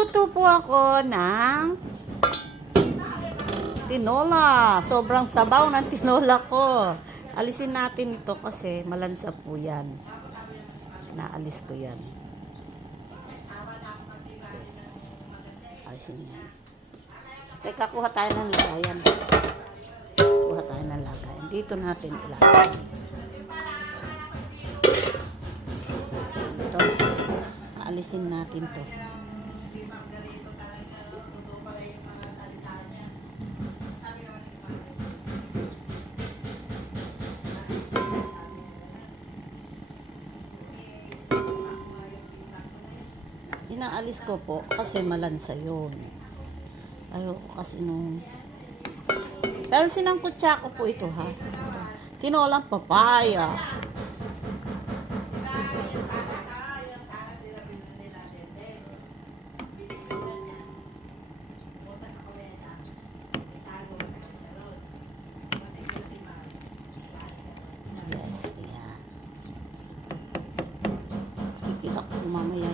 Magluluto po ako ng tinola. Sobrang sabaw ng tinola ko. Alisin natin ito kasi malansa po yan. Naalis ko yan. Yes. Alisin yan. Teka, kuha tayo ng lagayan. Kuha tayo ng lagayan. Dito natin ilagay. Ito. Aalisin natin to. Inaalis ko po kasi malansa yun. Ayoko kasi nung... Pero sinangkutsa ko po ito ha. Tinolang papaya. Yes, ayan. Kikita ko mamaya